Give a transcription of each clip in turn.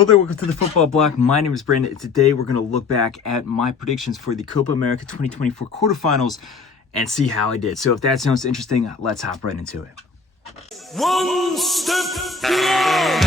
Hello there, welcome to the Football Bloc. My name is Brandon. Today we're going to look back at my predictions for the Copa América 2024 quarterfinals and see how I did. So if that sounds interesting, let's hop right into it. One step beyond.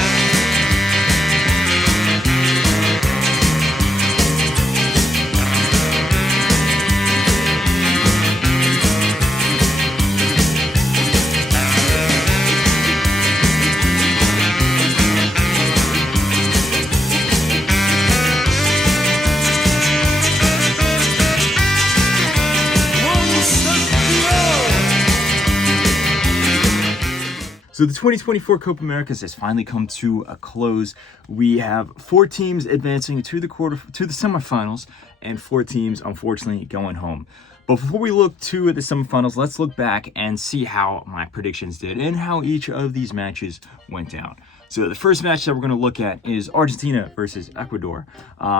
So the 2024 Copa Americas has finally come to a close. We have 4 teams advancing to the semifinals, and 4 teams, unfortunately, going home. But before we look to the semifinals, let's look back and see how my predictions did and how each of these matches went down. So the first match that we're going to look at is Argentina versus Ecuador.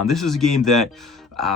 This was a game that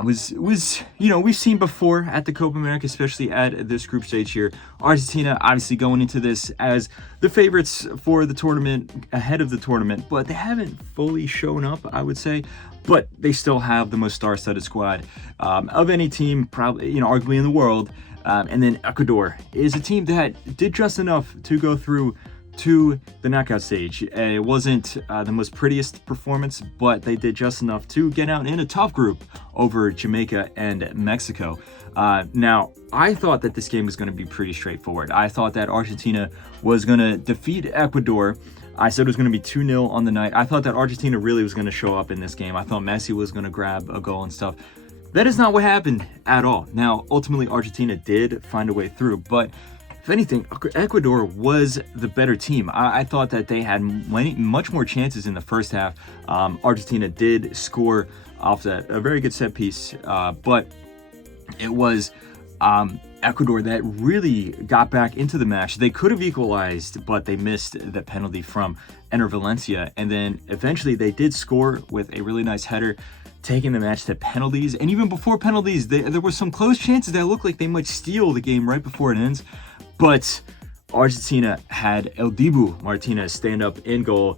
was we've seen before at the Copa America, especially at this group stage here. Argentina obviously going into this as the favorites for the tournament, ahead of the tournament, but they haven't fully shown up, I would say. But they still have the most star-studded squad of any team, probably, arguably in the world. And then Ecuador is a team that did just enough to go through to the knockout stage. It wasn't the most prettiest performance, but they did just enough to get out in a tough group over Jamaica and Mexico. Now, I thought that this game was going to be pretty straightforward. I thought that Argentina was going to defeat Ecuador. I said it was going to be 2-0 on the night. I thought that Argentina really was going to show up in this game. I thought Messi was going to grab a goal and stuff. That is not what happened at all. Now, ultimately, Argentina did find a way through, but if anything, Ecuador was the better team. I thought that they had much more chances in the first half. Argentina did score off a very good set piece, but it was Ecuador that really got back into the match. They could have equalized, but they missed the penalty from Ener Valencia. And then eventually they did score with a really nice header, taking the match to penalties. And even before penalties, there were some close chances that looked like they might steal the game right before it ends. But Argentina had El Dibu Martinez stand up in goal,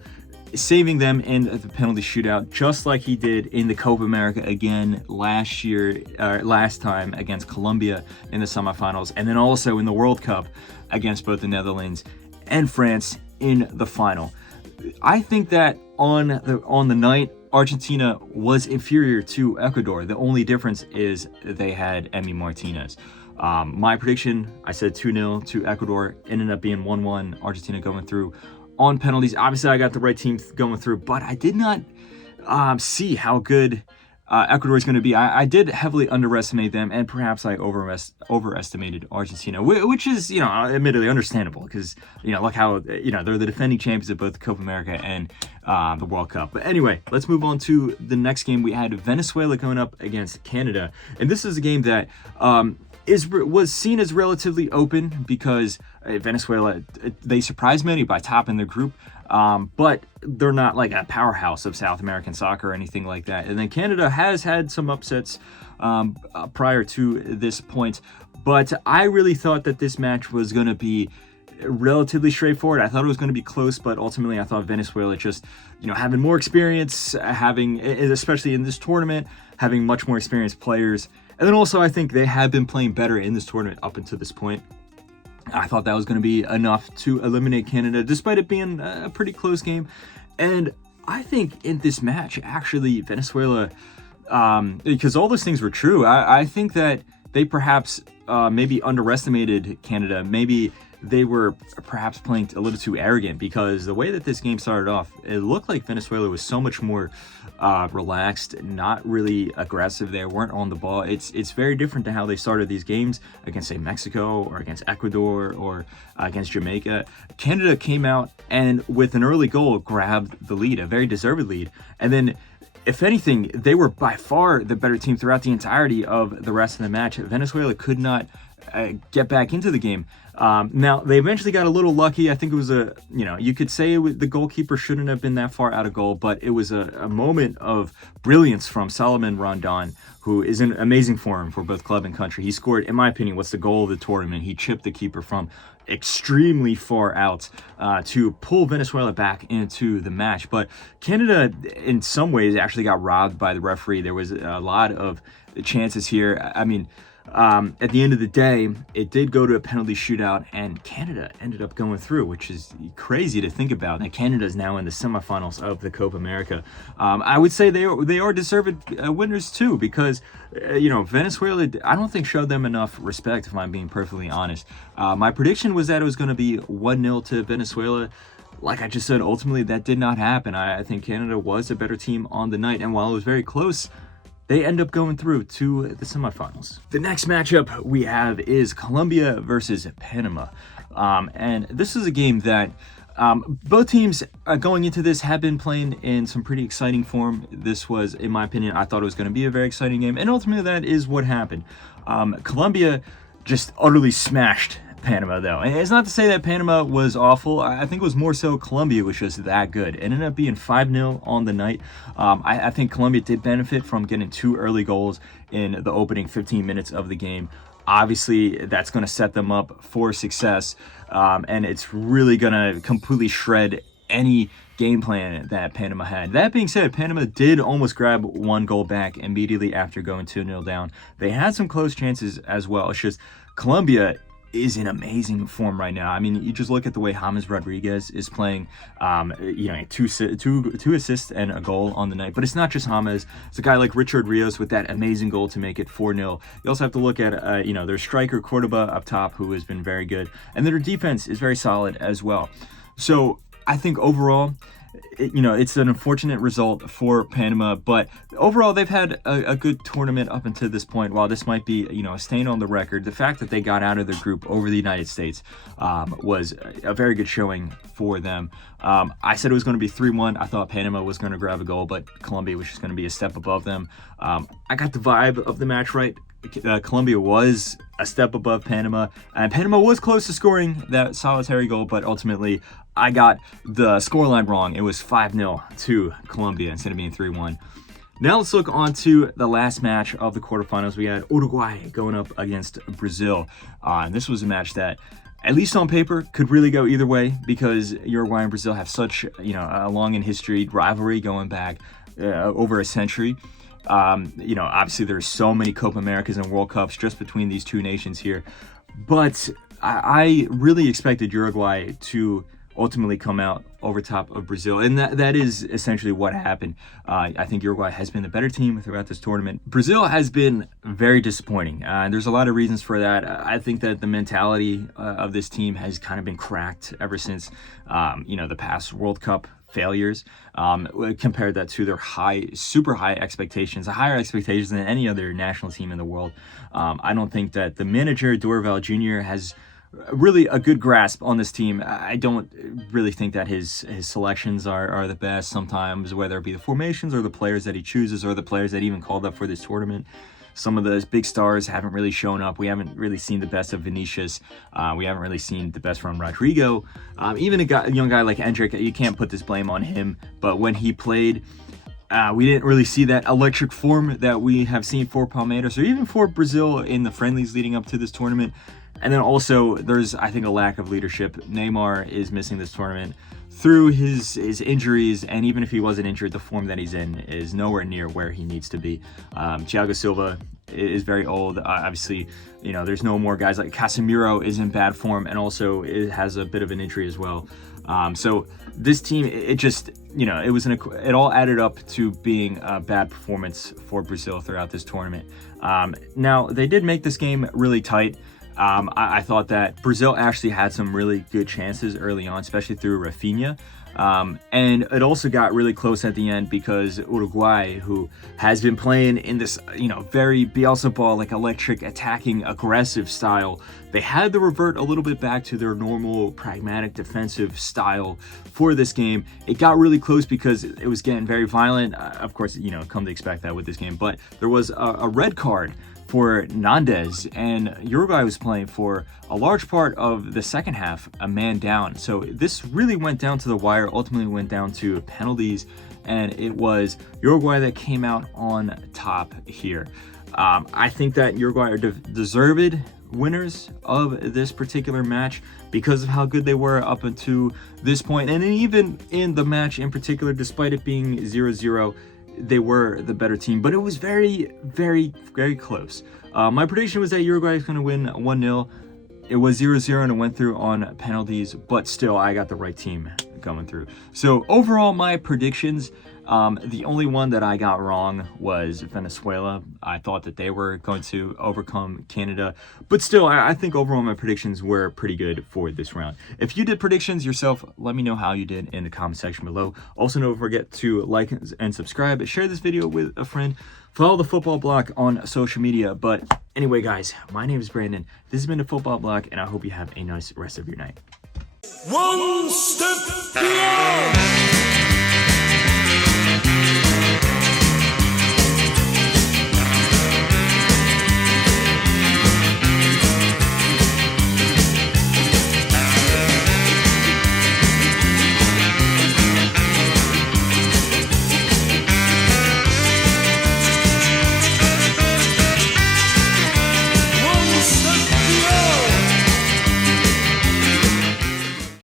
saving them in the penalty shootout, just like he did in the Copa America again last time against Colombia in the semifinals, and then also in the World Cup against both the Netherlands and France in the final. I think that on the night, Argentina was inferior to Ecuador. The only difference is they had Emi Martinez. My prediction, I said 2-0 to Ecuador, ended up being 1-1, Argentina going through on penalties. Obviously, I got the right team going through, but I did not see how good Ecuador is going to be. I did heavily underestimate them, and perhaps I overestimated Argentina, which is, admittedly understandable because, look how, they're the defending champions of both the Copa America and the World Cup. But anyway, let's move on to the next game. We had Venezuela going up against Canada, and this is a game that was seen as relatively open because Venezuela, they surprised many by topping their group, but they're not like a powerhouse of South American soccer or anything like that. And then Canada has had some upsets prior to this point, but I really thought that this match was going to be relatively straightforward. I thought it was going to be close, but ultimately I thought Venezuela just, having more experience, especially in this tournament, having much more experienced players. And then also, I think they have been playing better in this tournament up until this point. I thought that was going to be enough to eliminate Canada, despite it being a pretty close game. And I think in this match, actually, Venezuela, because all those things were true, I think that they perhaps maybe underestimated Canada. Maybe they were perhaps playing a little too arrogant, because the way that this game started off, it looked like Venezuela was so much more relaxed, not really aggressive. They weren't on the ball. It's very different to how they started these games against, say, Mexico or against Ecuador or against Jamaica. Canada came out and with an early goal grabbed the lead, a very deserved lead. And then, if anything, they were by far the better team throughout the entirety of the rest of the match. Venezuela could not get back into the game. Now, they eventually got a little lucky. I think it was you could say the goalkeeper shouldn't have been that far out of goal, but it was a moment of brilliance from Salomon Rondon, who is in amazing form for both club and country. He scored, in my opinion, what's the goal of the tournament. He chipped the keeper from extremely far out to pull Venezuela back into the match. But Canada, in some ways, actually got robbed by the referee. There was a lot of chances here. I mean, at the end of the day, it did go to a penalty shootout, and Canada ended up going through, which is crazy to think about. That Canada is now in the semifinals of the Copa America. I would say they are deserved winners too, because Venezuela, I don't think showed them enough respect, if I'm being perfectly honest. My prediction was that it was going to be 1-0 to Venezuela. Like I just said, ultimately that did not happen. I think Canada was a better team on the night, and while it was very close, they end up going through to the semifinals. The next matchup we have is Colombia versus Panama. And this is a game that both teams going into this have been playing in some pretty exciting form. This was, in my opinion, I thought it was going to be a very exciting game. And ultimately that is what happened. Colombia just utterly smashed Panama, though. And it's not to say that Panama was awful. I think it was more so Colombia was just that good. It ended up being 5-0 on the night. I think Colombia did benefit from getting 2 early goals in the opening 15 minutes of the game. Obviously, that's going to set them up for success, and it's really going to completely shred any game plan that Panama had. That being said, Panama did almost grab 1 goal back immediately after going 2-0 down. They had some close chances as well. It's just Colombia is in amazing form right now. I mean, you just look at the way James Rodriguez is playing, 2 assists and a goal on the night. But it's not just James. It's a guy like Richard Rios with that amazing goal to make it 4-0. You also have to look at, their striker Cordoba up top, who has been very good. And their defense is very solid as well. So I think overall, it's an unfortunate result for Panama, but overall they've had a good tournament up until this point. While this might be, a stain on the record, the fact that they got out of their group over the United States was a very good showing for them. I said it was going to be 3-1. I thought Panama was going to grab a goal, but Colombia was just going to be a step above them. I got the vibe of the match right. Colombia was a step above Panama, and Panama was close to scoring that solitary goal, but ultimately I got the scoreline wrong. It was 5-0 to Colombia instead of being 3-1. Now let's look on to the last match of the quarterfinals. We had Uruguay going up against Brazil. And this was a match that, at least on paper, could really go either way, because Uruguay and Brazil have such a long in history rivalry going back over a century. Obviously there's so many Copa Americas and World Cups just between these two nations here, but I really expected Uruguay to ultimately come out over top of Brazil, and that is essentially what happened. I think Uruguay has been the better team throughout this tournament. Brazil has been very disappointing, and there's a lot of reasons for that. I think that the mentality of this team has kind of been cracked ever since the past World Cup failures. Compared that to their super high expectations, higher expectations than any other national team in the world. I don't think that the manager, Dorival Jr., has really a good grasp on this team. I don't really think that his selections are the best sometimes, whether it be the formations or the players that he chooses or the players that even called up for this tournament. Some of the big stars haven't really shown up. We haven't really seen the best of Vinicius. We haven't really seen the best from Rodrigo. Even a young guy like Endrick, you can't put this blame on him. But when he played, we didn't really see that electric form that we have seen for Palmeiras or even for Brazil in the friendlies leading up to this tournament. And then also, there's, I think, a lack of leadership. Neymar is missing this tournament through his injuries, and even if he wasn't injured, the form that he's in is nowhere near where he needs to be. Thiago Silva is very old. Obviously, there's no more guys like Casemiro is in bad form, and also it has a bit of an injury as well. So this team, it all added up to being a bad performance for Brazil throughout this tournament. Now, they did make this game really tight. I thought that Brazil actually had some really good chances early on, especially through Rafinha. And it also got really close at the end because Uruguay, who has been playing in this, very Bielsa ball, like electric, attacking, aggressive style, they had to revert a little bit back to their normal, pragmatic, defensive style for this game. It got really close because it was getting very violent. Of course, come to expect that with this game. But there was a red card for Nandes, and Uruguay was playing for a large part of the second half a man down. So this really went down to the wire, ultimately went down to penalties, and it was Uruguay that came out on top here. I think that Uruguay are deserved winners of this particular match because of how good they were up until this point. And even in the match in particular, despite it being 0-0, they were the better team, but it was very, very, very close. My prediction was that Uruguay is going to win 1-0. It was 0-0 and it went through on penalties, but still I got the right team going through. So overall, my predictions, the only one that I got wrong was Venezuela. I thought that they were going to overcome Canada, but still, I think overall my predictions were pretty good for this round. If you did predictions yourself, let me know how you did in the comment section below. Also, don't forget to like and subscribe. Share this video with a friend. Follow the Football Bloc on social media. But anyway, guys, my name is Brandon. This has been the Football Bloc, and I hope you have a nice rest of your night. One step beyond.